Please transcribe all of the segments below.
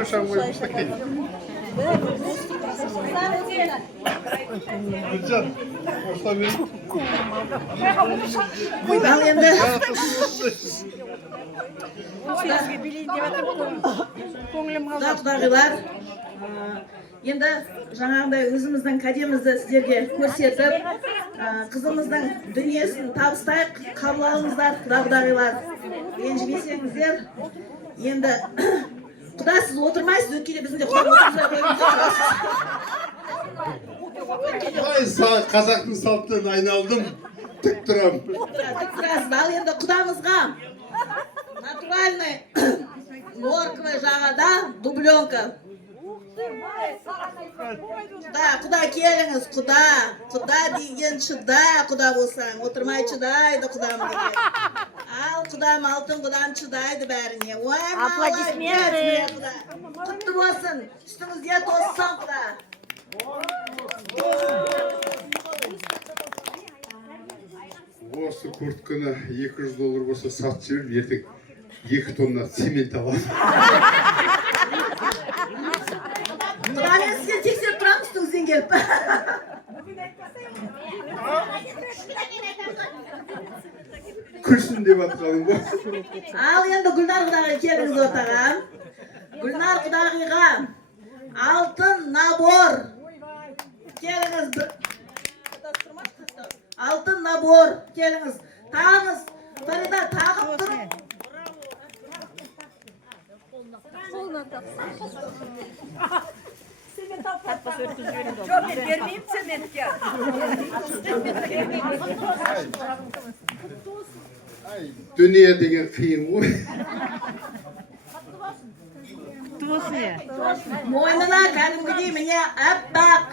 Şoşan koymuş. Hocam, orta bir... Al endi. Құдағилар, енді жаңағындай өзіміздің кәдемізді сіздерге көрсетіп, қызымыздың дүниесін табыстайық, қабыл алыңыздар, құдағилар. Ренжімесеңіздер, енді құда сіз отырмайсыз, өткенде біздің де құда отырмайсыз. Ay қазақтың салтынан айналдым, тік тұрам. Тік тұрасыз, ал енді құдамызға натуральный морковый жағада дубленка. Құда келіңіз, құда деген шыда, құда болсаң, отырмай шыдайды құдам. Ал құдам алтын құдам шыдайды бәріне. Аплодисменты. Құтты болсын, үстіңізде тоссын құда. Осы kurtkаны $200 болса сатып жіберіп, ертең 2 тонна цемент алады. Құда мен сізге тексеріп тұрамын үстіңізден келіп. Күлсін деп атқаным ба? Ал енді Гүлнар құдағи келіңіз ортаға. Гүлнар құдағиға алтын набор. Келіңіз бір. Алтын набор. Келіңіз. Тағыңыз. Фарида тағып тұр. Çok vermeyeyim semetke. Дүние деген қиын ғой. Мойнына кәдімгідей міне аппақ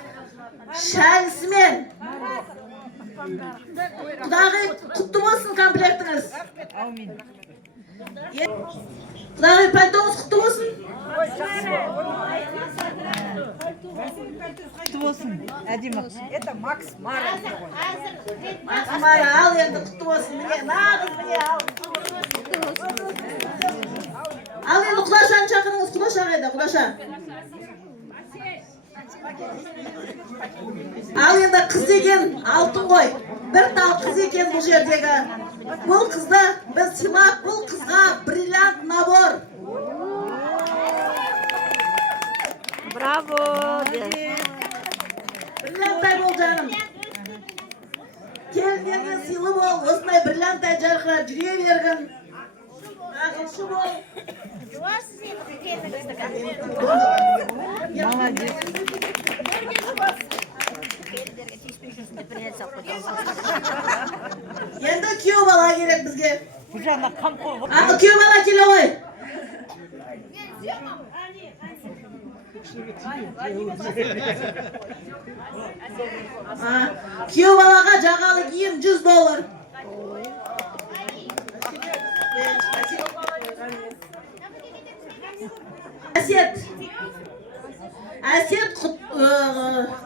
шәлісімен. Құдағи құтты болсын комплектіңіз. Құдағи пальтоңыз құтты болсын. Құтты болсын. Әдемі. Это Макс Мара. Макс Мара ал енді құтты болсын. Міне нағыз міне ал. Ал енді құдашаны шақырыңыз. Құдаша қайда құдаша. Ал енді қыз деген алтын ғой. Бір тал қыз екен бұл жердегі. Бұл қызды біз сыйлап, бұл қызға бриллиант набор. Браво. Бриллианттай бол жаным. Келіндерге сыйлы бол, осындай бриллианттай жарқырап жүре бергін. Ақылшы бол. Молодец. Енді күйеу бала керек бізге. Bu жағына қамқор. Ал күйеу бала келе ғой. Күйеу балаға жағалы киім $100. Әсет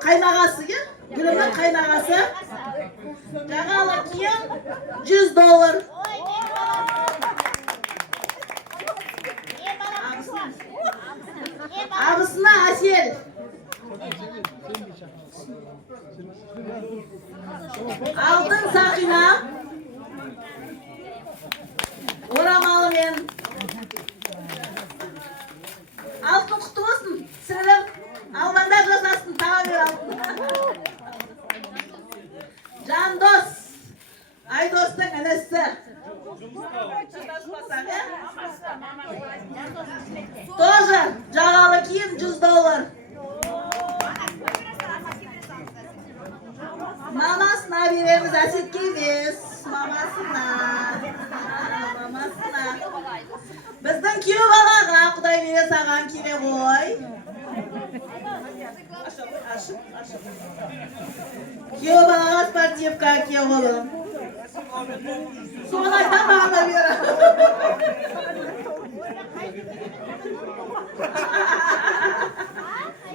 қайнағасы ке? Гүлімнің қайнағасы. Жағалы киім $100. Абысына Әсел. Алтын Сақина. Орамалымен. Алтын құтты болсын. Сіңілім албандар жасасын. Таға бер алтын. Жандос. Айдостың інісі. Тоже жағалы киім $100. Мамасына береміз, Әсетке емес. Мамасына. Біздің күйеу балаға Құдай бере саған келе ғой. Күйеу балаға спортивка ке қолым. Соны айтам бағана бері.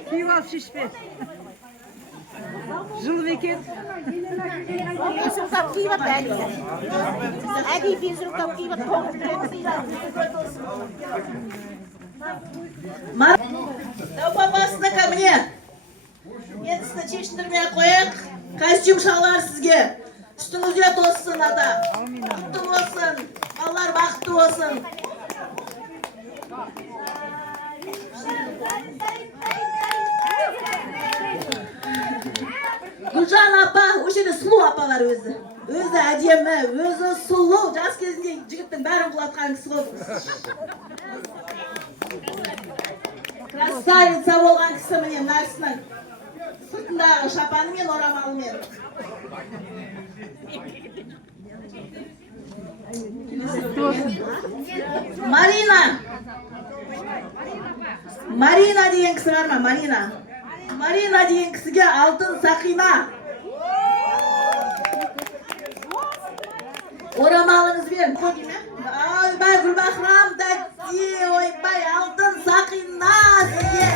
Пиво шишпет. Жыл екен. Безрукав киіват әді. Әді безрукав киіват тоңыз. Папасына ка міне. Енді сізді шешіндірмей қояйық. Костюм шалар сізге. Үстіңізге тоссын ата. Бақытты болсын. Балалар бақытты болсын. Гүлжан апа, өшеде сұлу апа бар өзі. Өзі әдемі, өзі сұлу. Жас кезінде жігіттің бәрін құлатқан кісі ғой. Красавица болған кісі міне нәрсінің. Сыртындағы шапаны мен орамалымен. Марина деген кісі бар ма? Марина деген кісіге алтын сақина. Орамалыңызбен. Ойбай Гүлбахрам дәтте, ойбай алтын сақина сізге.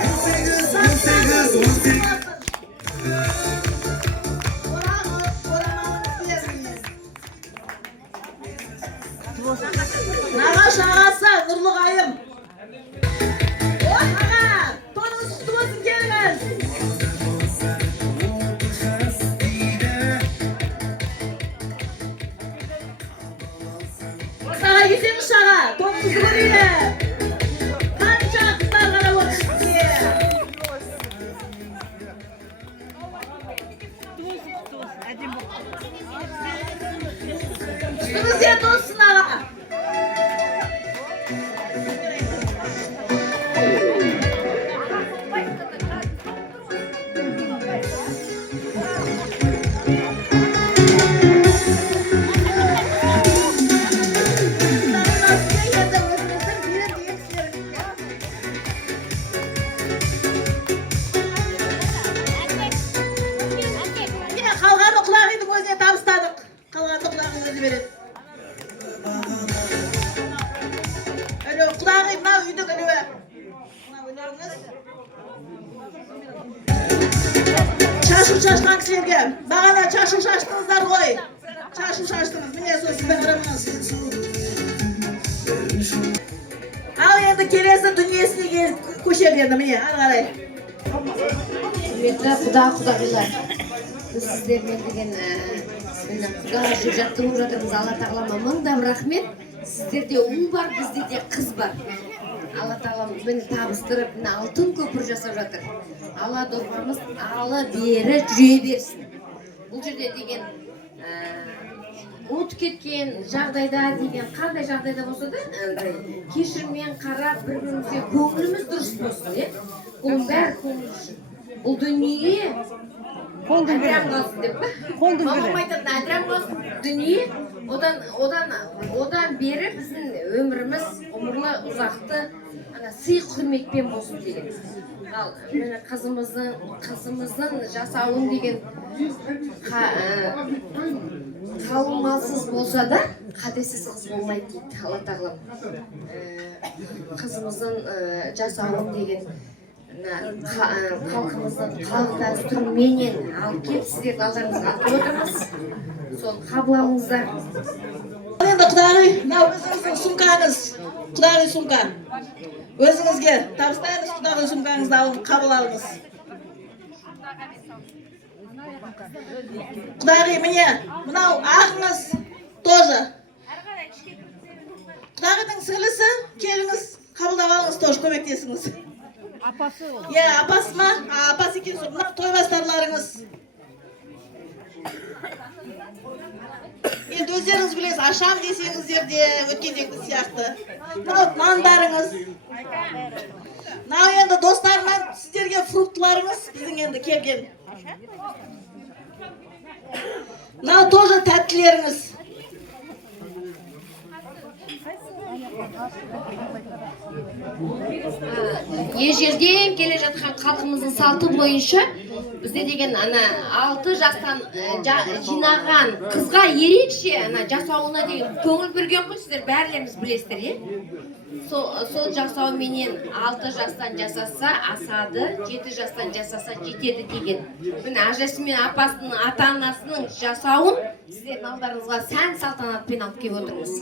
Нағаш ағасы Нұрлығайым. Аға, тоныңыз құтты болсын, келіңіз. Ортаға келсеңіз шаға, тоныңызды көрейді. Қанша қыздар қарап отыр сізге. Үстіңізде тосын аға. Қалғаны құлағидың өзіне табыстадық. Қалғаны құлағың өзі береді. Құлағи мынау үйдің үлуі. Шашу шашқан кісілерге. Бағана шашу шаштыңыздар ғой. Шашу шаштыңыз. Міне сол сіздің ырымыңыз. Ал енді келесі дүниесіне көшер енді міне. Ары қарай. Құрметті құда-құдағилар, біз сіздермен деген құда жүріп жаттығып жатырмыз. Алла тағалама мыңдап рахмет. Сіздерде ұл бар, бізде де қыз бар. Алла тағалам мені табыстырып, алтын көпір жасап жатыр. Алла дұғамыз алы бері жүре берсін. Бұл жерде деген ұмытып кеткен жағдайда деген қандай жағдайда болса да кешіріммен қарап бір-бірімізге көңіліміз дұрыс болсын, бұл бәрі көңіл үшін. Бұл дүние әдірам қалсын деп па? Мамам айтатын әдірам қалсын дүние, одан бері біздің өміріміз ғұмырлы ұзақты сый құрметпен болсын деген. Ал қызымыздың жасауын деген қалымалсыз болса да қатесіз қыз болмайды дейді Алла тағалам. Қызымыздың жасауын деген халқымыздың халық дәстүріменен алып келіп сіздердің алдарыңызға алып отырмыз. Соны қабыл алыңыздар. Енді құдағи, мынау өзіңіздің сумкаңыз. Құдағи сумка. Өзіңізге табыстаймыз, құдағи сумкаңызды алып қабыл алыңыз. Құдағи, міне, мынау ағыңыз тоже. Құдағидың сіңлісі, келіңіз, қабылдап алыңыз тоже, көмектесіңіз. Апасы ол. Апасы ма? Апасы екен сол. Мына тойбастарларыңыз. Енді өздеріңіз білесіз, ашам десеңіздер де өткендегі сияқты. Мынау нандарыңыз. Мынау енді достарымнан сіздерге фруктыларыңыз біздің енді келген. Мынау тоже тәттілеріңіз. Ежерден келе жатқан халқымыздың салты бойынша бізде деген 6 жастан жинаған қызға ерекше жасауына деген көңіл бөлген ғой, сіздер бәрілеріңіз білесіздер, сол жасауменен 6 жастан жасаса асады, 7 жастан жасаса жетеді деген. Міне әжесі мен апасының ата-анасының жасауын сіздердің алдарыңызға сән салтанатпен алып келіп отырмыз.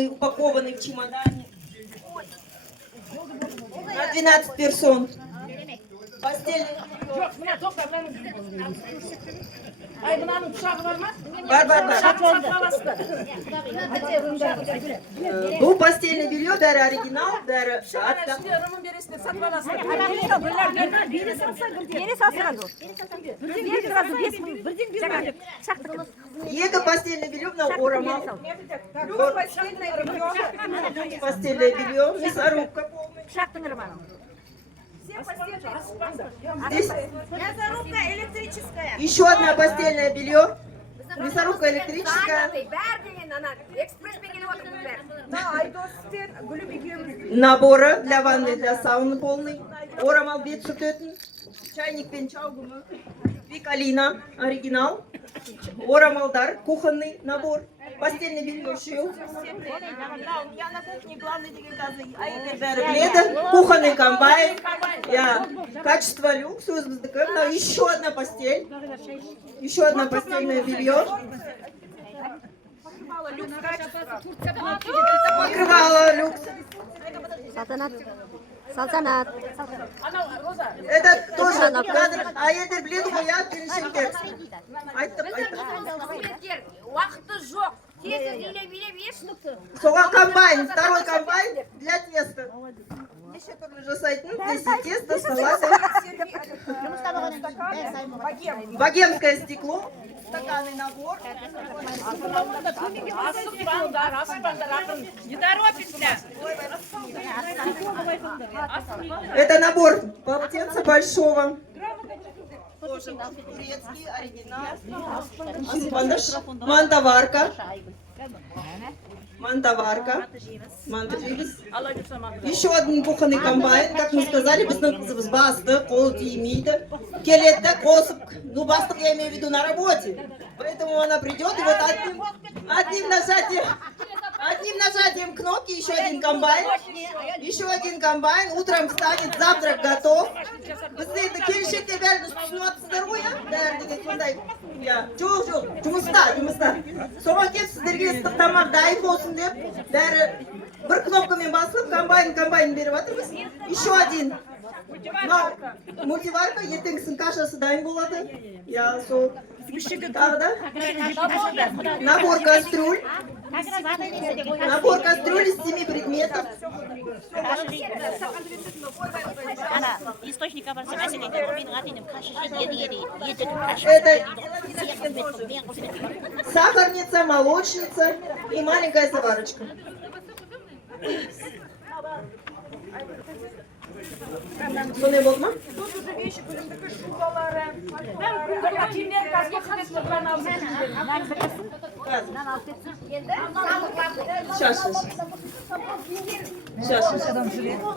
полный, упакованный в чемодане. На 12 персон. Постельное Ay bunların uşağı var mı? бар. Bu постельное белье, бәрі оригинал, бәрі атта. Ырымын бересіне сатып аласың. Екі постельное белье, мынау орамал. Постельное белье, мясорубка полная. Здесь еще одна постельное белье. Мясорубка электрическая. Наборы для ванны, для сауны полный. Орамал бет сүтетін. Чайник пен чаугумы. Викалина, оригинал. Орамалдар, кухонный набор. Постельное белье шил. Я на кухне главный деген қазір әйелдер бәрі біледі. Кухонный комбайн. Качество люкс өзіміздікі. Еще одна постель. Еще одна постельное белье. Покрывало люкс. Салтанат. Это тоже кадр. Әйелдер біледі ғой, келіншектер. Айттық. Уақыты жоқ. Тез билеп еш. Соған комбайн, второй комбайн для теста. Неше түрлі жасайтын, тесто, салаты. Богемское стекло, стаканный набор. Не торопишься. Это набор полотенца большого. Тоже турецкий, оригинал. Мантоварка. Еще один кухонный комбайн, как мы сказали, без басты, қол тимейді. Келеді, қосып, ну бастық я имею в виду на работе. Поэтому она придет и вот одним нажатием кнопки, еще один комбайн. Утром встанет, завтрак готов. Быстрее, келіншектер бәрін түсінуатсыздар ғой, бәрі деген сондай. Жоқ, жұмыста. Соған кеп сіздерге ыстық тамақ дайын болсын деп, бәрі бір кнопкамен басып, комбайн беріп жатырмыз. Еще один. Мультиварка, ертеңгісін кашасы дайын болады. Сол. Тағы да. Набор кастрюль из 7 предметов. Это сахарница, молочница и маленькая заварочка. Сондай болды ма? Тут уже вещи, күлімдікі шубалары. Киімдер қазір кетесіне тұран алып. Сейчас.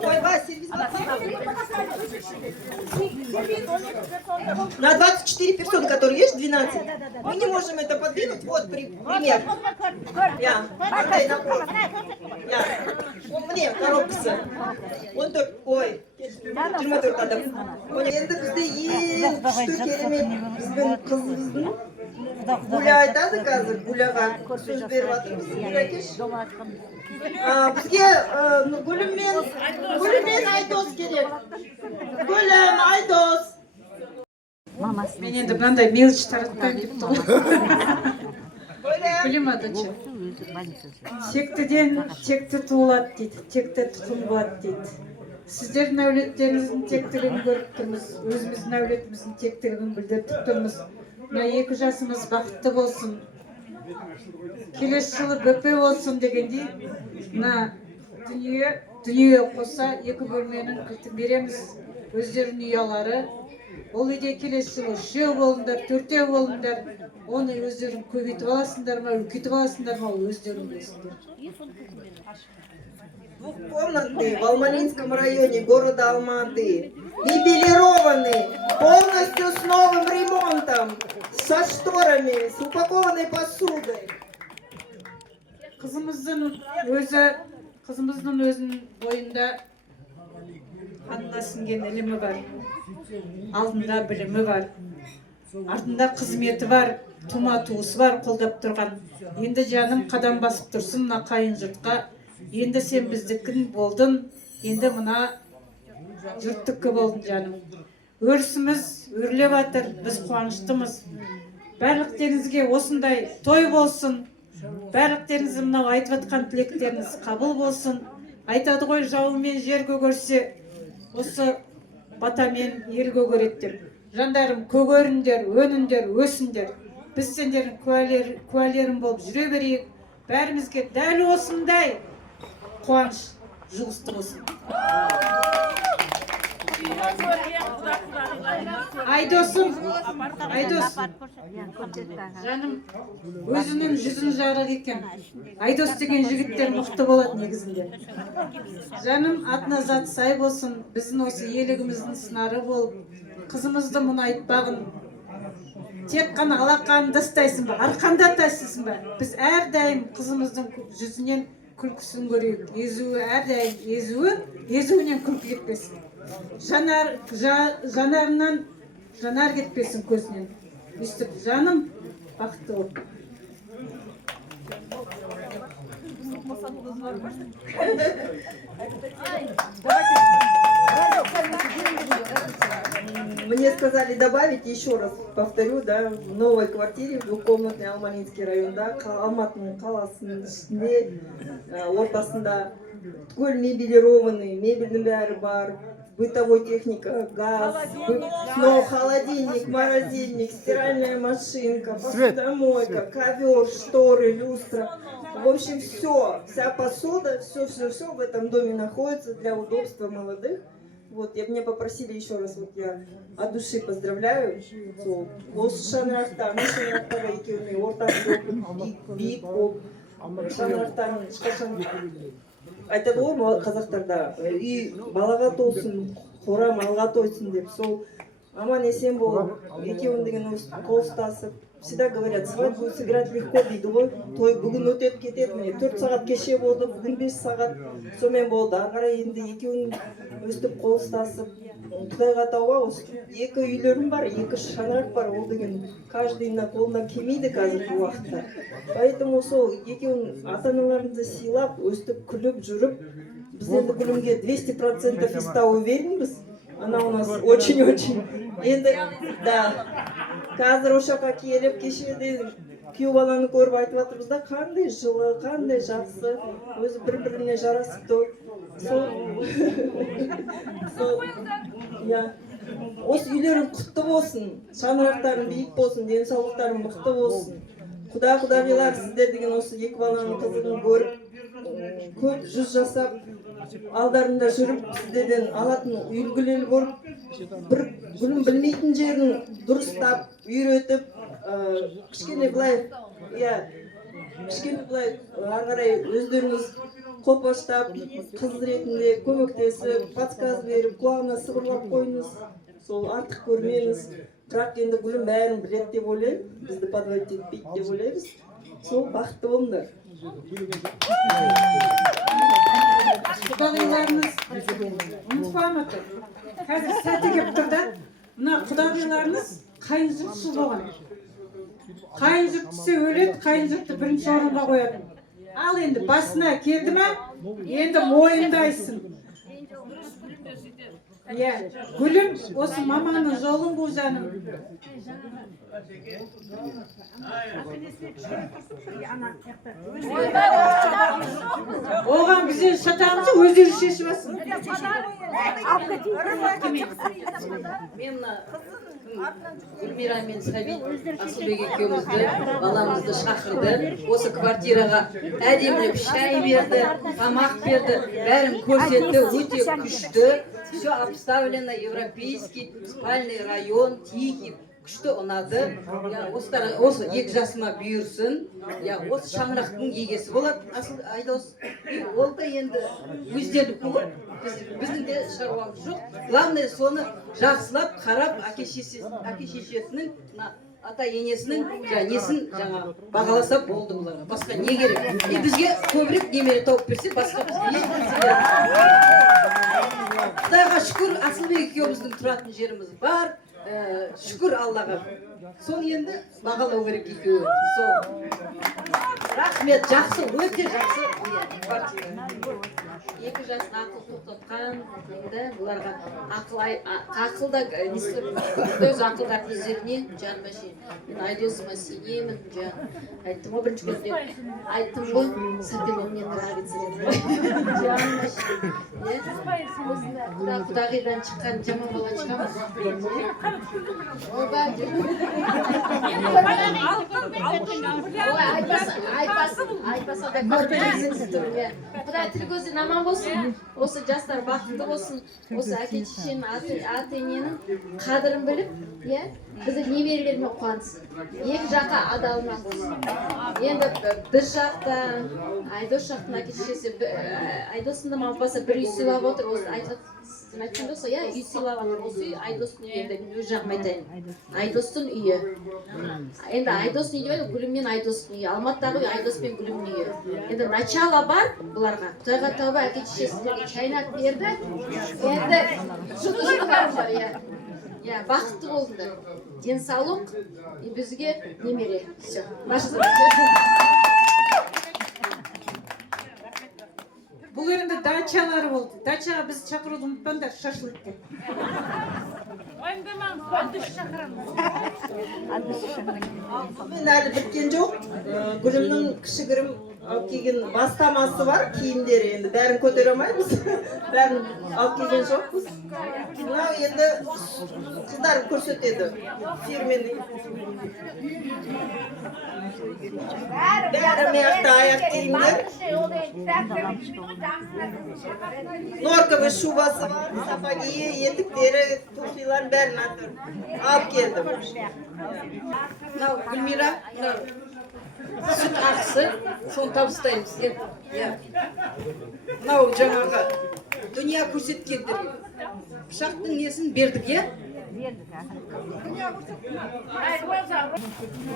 Ой, Вася, на 24 персоны, которые есть, 12. Мы не можем это подвинуть. Вот пример. Он мне коробкасы. Он только, ой, 24 адам. Енді бізде ең күшті керемет бізбен қызымыздың Гуля айтады қазір, Гуляға сөз беріп жатырмыз. Гулякеш. Бізге Гүлімен Айдос керек. Гүлім, Айдос. Мен енді мынандай мелочь таратпаймын деп тұр. Білем адачы. Тектіден текті туылады дейді, текті тұтынбады дейді. Сіздердің әулеттеріңіздің тектілігін көріп тұрмыз, өзіміздің әулетіміздің тектілігін білдіріп тұрмыз. Мына 2 жасымыз бақытты болсын, келесі жылы бөпе болсын дегендей, мына дүние қоса 2 бөлменің кілтін береміз, өздерінің ұялары. Ол үйде келесі жылы 3 болыңдар, 4 болыңдар, оны өздерің көбейтіп аласыңдар ма, үлкейтіп аласыңдар ма, өздерің білесіңдер. Двухкомнатный в Алмалинском районе города Алматы. Мебелированный, полностью с новым ремонтом, со шторами, с упакованной посудой. Қызымыздың өзінің бойында қанына сіңген ілімі бар, алдында білімі бар, артында қызметі бар, тума туысы бар қолдап тұрған. Енді жаным қадам басып тұрсын мына қайын жұртқа. Енді сен біздікін болдың, енді мына жұрттікі болдың жаным. Өрісіміз өрлеп жатыр, біз қуаныштымыз. Барлықтарыңызге осындай той болсын. Барлықтарыңыз мынау айтып жатқан тілектеріңіз қабыл болсын. Айтады ғой, жауымен жер көгерсе, осы батамен ел көгереді деп. Жандарым, көгеріңдер, өніңдер, өсіңдер. Біз сендердің куәлерің болып жүре берейік. Бәрімізге дәл осындай қуаныш жұғысты болсын. Айдосым, Айдос, жаным, өзінің жүзін жарық екен. Айдос деген жігіттер мықты болады негізінде. Жаным, атына зат сай болсын, біздің осы елігіміздің сынары болып, қызымызды мұны айтпағын, тек қана алақанын дастайсың ба, арқанда тасысын ба. Біз әрдайым қызымыздың жүзінен күлкісін көрейік. Езуі әрдайым езуінен күлкі кетпесін. Жанарынан жанар кетпесін көзінен. Үстіп, жаным, бақытты бол. Мне сказали добавить, еще раз повторю, да, в новой квартире, в двухкомнатный Алманинский районда, Алматының қаласының ішінде, ортасында түгел мебелированный, мебельдің бәрі бар, бытовой техника, газ, холодильник, морозильник, стиральная машинка, посудомойка, ковер, шторы, люстра. В общем, все, вся посуда, все в этом доме находится для удобства молодых. Вот, мне попросили еще раз, вот я от души поздравляю. Осы шаңырақтар, шаңырақтар екеуіне ортақ биік болып, шаңырақтарын ешқашан айтады ғой қазақтарда, үй балаға толсын, қора малға тойсын деп, сол аман есен болып, екеуін деген қол ұстасып, всегда говорят, свадьбу сыграть легко дейді ғой, той бүгін өтеді кетеді, міне 4 сағат кеше болды, бүгін 5 сағат сонымен болды, ағара енді екеуін өстіп қол ұстасып, Құдайға тауға осы 2 үйлерім бар, 2 шаңырақ бар, ол деген каждыйына қолына келмейді қазіргі уақытта. Поэтому сол екеуін ата-аналарымызды сыйлап, өстіп күліп жүріп, біз енді күлімге 200% иста уверенбіз. Она у нас очень-очень. Енді, да, қазір ошаққа келіп кешеді күйеу баланы көріп айтып жатырмыз да, қандай жылы, қандай жақсы, өзі бір-біріне жарасып тұр. Осы үйлерің құтты болсын, шаңырақтарың биік болсын, денсаулықтарың мықты болсын. Құда-құдағилар сіздер деген осы 2 баланың қызығын көріп, көп жүз жасап, алдарында жүріп, сіздерден алатын үлгілер көріп, бір гүлін білмейтін жерін дұрыстап, үйретіп, кішкене былай, ағарай өздеріңіз қопаштап, қыз ретінде көмектесіп, подсказ беріп, құлағына сыбырлап қойыңыз, сол артық көрмеңіз. Бірақ енді гүлім бәрін білет деп ойлаймын, бізді подводить етпейді деп ойлаймыз. Сол бақытты болыңдар. Құдағиларыңыз ұмытпаңыз. Қазір сәті келіп тұр да, мына құдағиларыңыз қайын жұртшы болған. Қайын жұртшысы өледі, қайын жұртты бірінші орынға қояды. Ал енді басына келді ме, енді мойындайсың. Гүлім, осы маманың жолын бұл жаным. Оған бізден шатамызы өздері шешіп алсын. Мен Гүлмира мен Сәбит Асылбек екеумізді, баламызды шақырды. Осы квартираға әдемілеп шай берді, тамақ берді, бәрін көрсетті, өте күшті. Все обставлено, европейский, спальный район, тихий, күшті ұнады. Осы 2 жасыма бұйырсын. Осы шаңырақтың егесі болады, Айдос. Ол да енді өздерді көп. Біздің де шаруамыз жоқ. Главное, соны жақсылап, қарап, әке-шешесінің, ата-енесінің несін бағаласа болды бұларға. Басқа не керек? Бізге көбірек немере тауып берсе, басқа бізге ешқандай Құдайға шүкір, Асылбек екеуміздің тұратын жеріміз бар. шүкір Аллаға. Соны енді бағалау керек екеуі. Сол. Рахмет, жақсы, өте жақсы квартира. Екі жасын ақыл тоқтатқан, енді бұларға ақылда өз ақылдарын өздеріне жаныма шейін. Мен Айдосыма сенемін, айттым ғой бірінші кезде, айттым ғой, Сәбел ол мне нравится деді. Жаныма шейін. Құдағидан шыққан жаман бала шығамыз. Ойбай, айтпаса да көрмейсіз түрме. Құдай тіл көзден аман болсын, осы жастар бақытты болсын, осы әке шешенің ата ененің қадірін біліп, бізді немерелермен қуантсын. Екі жаққа адалынан болсын. Енді бір жақтан, Айдос жақтың әке шешесі, Айдостың да мамасы бір үй сыйлап отыр, осы айтқан жоқса, үй сыйлап отыр, осы үй Айдостың үйі, енді мен өз жағым айтайын. Айдостың үйі. Енді Айдостың үйі дейді, Гүлім мен Айдостың үйі. Алматыдағы үй Айдос пен Гүлімнің үйі. Енді начало бар бұларға. Құдайға тәуба әке шешесіндерге чайнап берді. Енді жұты барыңдар, бақытты болыңдар. Денсаулық, бізге немере. Все. Бұл енді дачалар болды. Дачаға біз шақыруды ұмытпаңдар, шашлыкке. Мен әлі біткен жоқ. Гүлімнің кішігірім алып келген бастамасы бар, киімдері енді бәрін көтере алмаймыз. Бәрін алып келген жоқпыз. Мынау енді қыздар көрсетеді. Фирменный. Бәрі мияқты аяқ киімдер. Норковый шубасы бар, сапоги, етіктері, туфлиларын бәрін алып келдім. Мынау Гүлмира, сүт ақысы, соны табыстаймыз. Мынау жаңағы дүния көрсеткендерге пышақтың несін бердік,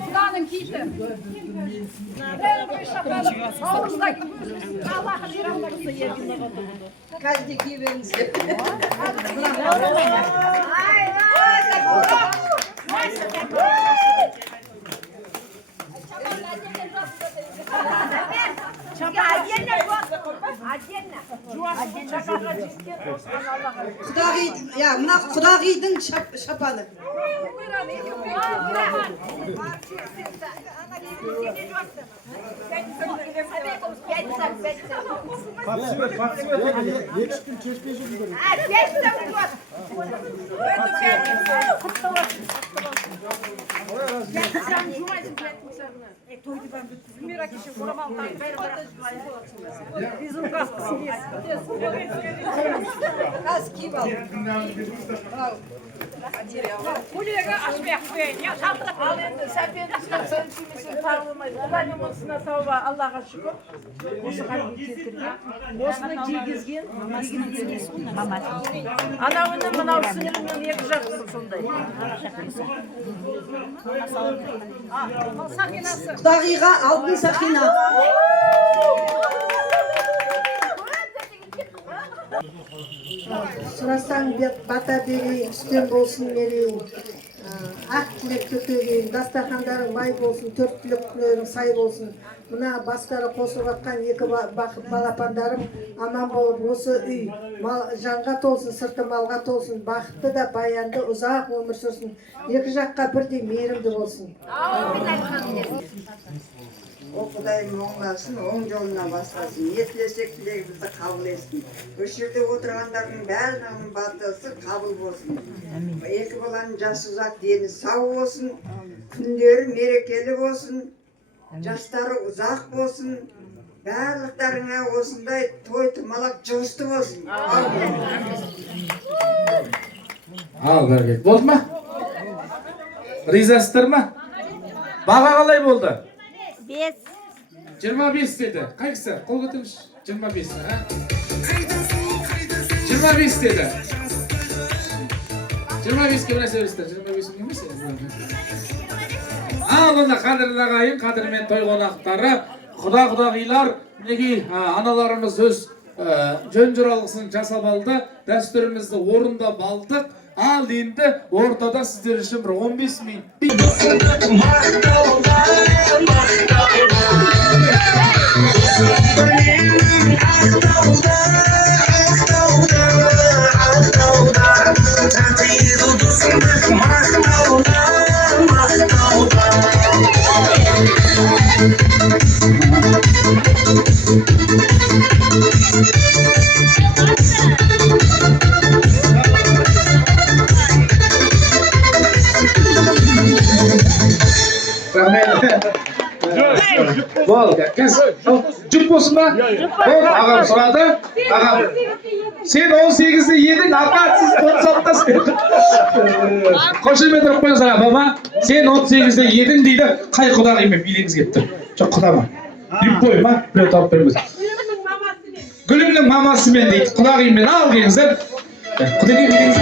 Құданың кейті. Қазде кие беріңіздер. Мына құдағидың шапаны. Кулеге ашмақпен, шалтырап ал енді сәпенісінің сәлсімесін табылмайды. Құдайдың осына тауба, Аллаға шүкір. Осы қалыпқа келтірген, осыны кигізген, анауының мынау сіңірімен екі жақтысы сондай. Құдағиға алтын сақина. Сұрасаң бата берейін, үстем болсын мерейін, ақ тілекті төгейін, дастархандарың бай болсын, төрт түліктілерің сай болсын. Мына бастары қосып атқан екі бақыт балапандарым аман болып, осы үй жанға толсын, сырты малға толсын, бақытты да баянды ұзақ өмір сүрсін, екі жаққа бірдей мейірімді болсын. О Құдайым оңласын, оң жолына бастасын, не тілесек тілегімізді қабыл етсін. Осы жерде отырғандардың бәрінің батасы қабыл болсын. Екі баланың жасы ұзақ, дені сау болсын, күндері мерекелі болсын, жастары ұзақ болсын, барлықтарыңа осындай той тымалақ жұғысты болсын. Ал, бәрбек. Болды ма? Ризасыздар ма? Баға қалай болды? 25 деді. Қайсысы? Қол көтеріңізші. 25, а? 25 деді. 25-ке бір нәрсе бересіздер. 25 емес пе? Ал, онда қадірлі ағайын, қадірмен той қонақтары, құдағилар, мінекей аналарымыз өз жөн жоралгысын жасап алды, дәстүрімізді орындап алдық. Ал енді ортада сіздер үшін бір 15 минут. Болды, жүк болсын ба? Болды, ағам сұрады. Ағам, сен 18-де едің, аға, сіз 36-дасың. Қошемет ұрып қойыңыз аға, баба. Сен 18-де едің дейді, қай құдағаймен билеңіз кетті? Жоқ, құда ма? Любой ма? Біреу тауып беріңіз. Гүлімнің мамасымен дейді, құдағаймен ал келіңіздер. Құдағай билеңіз.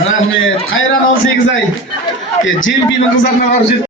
Рахмет, қайран 18 ай. Жемпидің қыздарына барып